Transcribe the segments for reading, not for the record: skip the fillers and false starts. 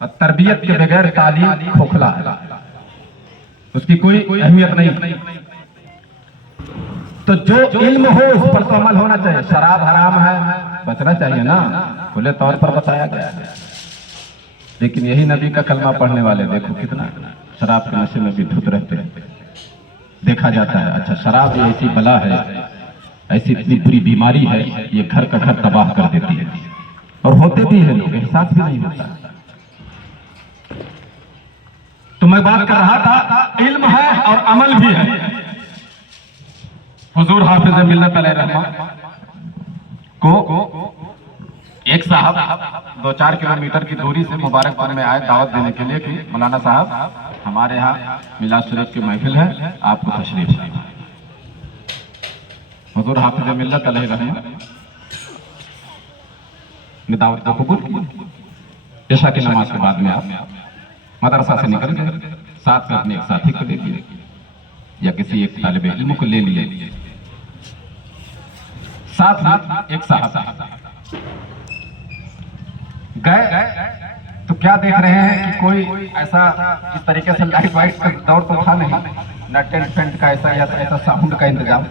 और तरबियत के बगैर तालीम खोखला है, उसकी कोई अहमियत नहीं। तो जो इल्म हो उस पर तो अमल होना चाहिए। शराब हराम है, बचना चाहिए ना, खुले तौर पर बताया गया है। लेकिन यही नबी का कलमा पढ़ने वाले देखो कितना शराब के नशे में भी धुत रहते हैं, देखा जाता है। अच्छा, शराब ऐसी बला है, ऐसी इतनी बुरी बीमारी है, ये घर का घर तबाह कर देती है। और होते भी है लोग, एहसास भी नहीं होता। तो मैं बात कर रहा था, इल्म है और अमल भी है। हुजूर हाफिज मिल्लत अलैहि रहमा को एक साहब 2-4 किलोमीटर की दूरी से मुबारकपुर में आए दावत देने के लिए कि मौलाना साहब हमारे यहाँ मिलाद शरीफ की महफिल है, आपको तशरीफ चाहिए। हुजूर हाफिज मिल्लत अलैहि रहमा ने दावत को कबूल किया। इशा की नमाज के बाद में आप मदरसा से निकल गए, साथ में अपने एक साथी को ले लिए या किसी एक तालिब इल्म को ले लिए, साथ में एक साहब गए। तो क्या देख रहे हैं कि कोई ऐसा इस तरीके से लाइट वाइट का दौर तो था नहीं, न टेंट फेंट का ऐसा या ऐसा साउंड का इंतजाम,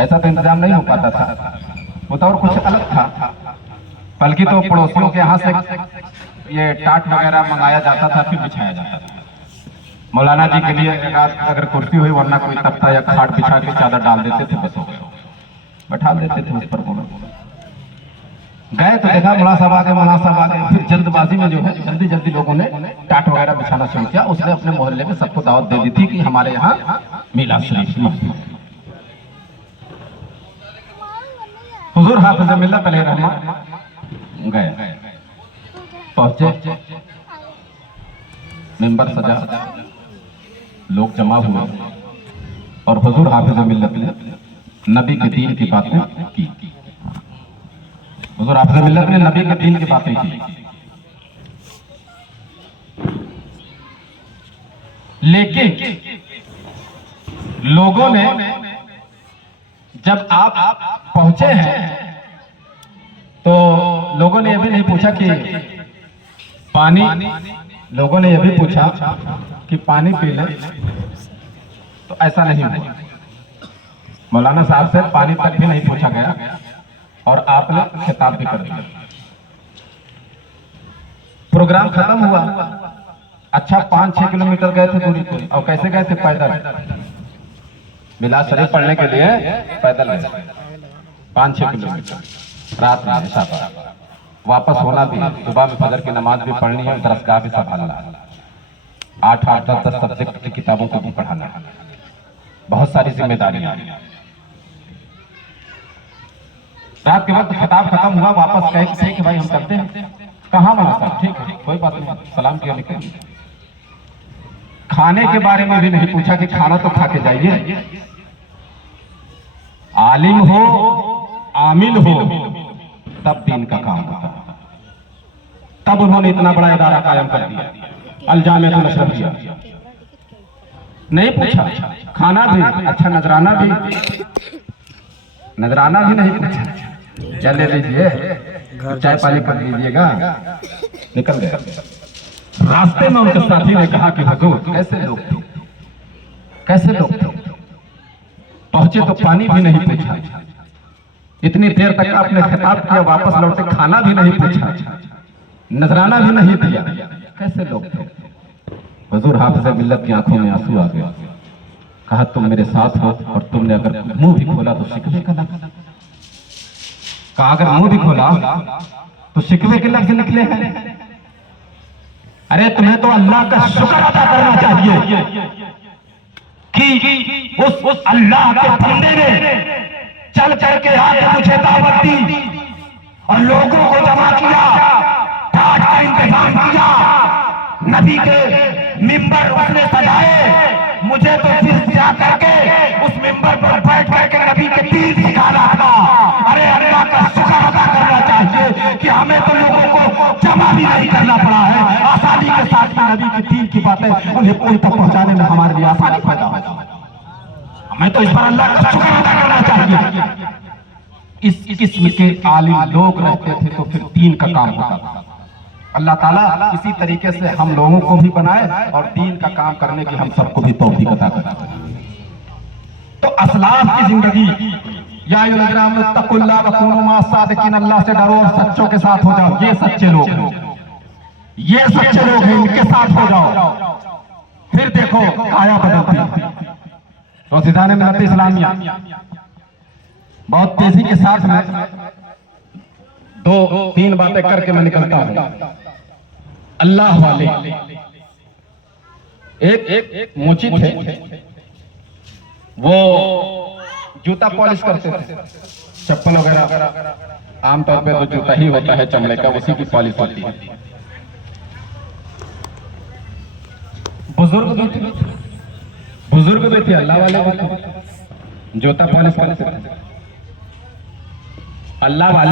ऐसा तो इंतजाम नहीं हो पाता था। वो दौर कुछ अलग था। बल्कि तो पड़ोसियों के यहाँ से ये टाट वगैरह मंगाया जाता था, फिर बिछाया जाता था। मौलाना जी के लिए अगर कुर्सी हुई, वरना कोई तख्ता या खाट बिछा के चादर डाल देते थे, बस हो गया, बैठा देते थे उस पर। गए तो देखा मौलाना साहब आ गए, मौलाना साहब आ गए। फिर जल्दबाजी में जो है जल्दी जल्दी लोगों ने टाट वगैरह बिछाना शुरू किया। उसने अपने मोहल्ले में सबको दावत दे दी थी कि हमारे यहाँ मिलाद शरीफ में। हुजूर हाफिज मिल्लत अलैहि रहमा गए, पहुंचे, मिंबर सजा, लोग जमा हुए और हुजूर हाफिज मिल्लत ने नबी के दीन की बातें की। हुजूर हाफिज मिल्लत ने नबी के दीन की बातें की, लेकिन लोगों ने जब आप पहुंचे हैं तो लोगों ने यह भी नहीं पूछा कि पानी, लोगों ने यह भी पूछा कि पानी पी ले, तो ऐसा नहीं हुआ। मौलाना साहब से पानी तक भी नहीं पूछा गया और आपने खिताब भी कर दिया। प्रोग्राम खत्म हुआ। अच्छा, 5-6 किलोमीटर गए थे दूरी पे, और कैसे गए थे? पैदल। मिलाद शरीफ पढ़ने के लिए पैदल गए 5-6 किलोमीटर। रात में ऐसा पर वापस होना भी, सुबह में फजर की नमाज भी पढ़नी है, दरसगाह भी संभालना है, 8-8, 10-10 सब्जेक्ट की किताबों को भी पढ़ाना है, बहुत सारी जिम्मेदारियां। रात के वक्त खिताब खत्म हुआ, वापस कहे कि भाई हम करते हैं। कहाँ मना साहब? ठीक है, कोई बात नहीं, सलाम किया, निकल। खाने के बारे में भी नहीं पूछा कि खाना तो खा के जाइए। आलिम हो, आमिल हो, तब दीन का काम होता है। तब उन्होंने इतना बड़ा इदारा कायम कर दिया, अल-जामिअतुल अशरफिया। नहीं पूछा, खाना भी अच्छा, नजराना भी नहीं पूछा, क्या ले लीजिए, चाय पानी कर लीजिएगा, निकल गए। रास्ते में उनके साथी ने कहा कि हुजूर कैसे लोग थे, कैसे लोग थे, पहुंचे तो पानी भी नहीं पूछा, इतनी देर तक आपने खिताब किया, वापस लौटे खाना भी नहीं पूछा, नजराना भी नहीं दिया, कैसे लोग थे। हुजूर हाफिज मिल्लत की आंखों में आंसू आ गए। कहा तुम मेरे साथ हो और तुमने अगर मुंह भी खोला तो शिकवे का लफ्ज, कहा अगर मुंह भी खोला तो शिकवे के लफ्ज निकले हैं। अरे तुम्हें तो अल्लाह का शुक्र अदा करना चाहिए कि उस अल्लाह के बंदे ने चल करके आके मुझे दावत दी और लोगों को जमा किया, टाट का इंतजाम किया, नबी के मिंबर उसने सजाए, मुझे तो फिर जा करके उस मिंबर पर बैठ करके नबी के दीन सिखाना था। अरे अल्लाह का शुक्र अदा करना चाहिए कि हमें तो लोगों को जमा भी नहीं करना पड़ा है, आसानी के साथ में नबी के दीन की बातें उन्हें कोई तक पहुंचाने में हमारे लिए आसानी पैदा होगा। हमें तो इस पर अल्लाह का शुक्र अदा करना चाहिए। इस किस्म के आलिम लोग रहते थे तो फिर दीन का काम होता था। अल्लाह ताला इसी तरीके से हम लोगों को भी बनाए और दीन का काम करने की हम सबको भी तौफीक अता करे। तो असलाफ की जिंदगी, या अय्युहल्लज़ीना वकूनू मास्सादिकीन, अल्लाह से डरो और सच्चों के साथ हो जाओ। ये सच्चे लोग हैं, ये सच्चे लोग हैं, इनके साथ हो जाओ, फिर देखो काया बदलती है। रोज़िदाने मिल्लत इस्लामिया बहुत तेजी के साथ में 2-3 बातें करके मैं निकलता हूं। अल्लाह वाले एक मोची थे, वो जूता पॉलिश करते थे, चप्पल वगैरह आमतौर पे तो जूता ही होता है चमड़े का, उसी की पॉलिश होती है। बुजुर्ग भी थे, अल्लाह वाले भी थे, जूता पॉलिश करते थे। अल्लाह वाले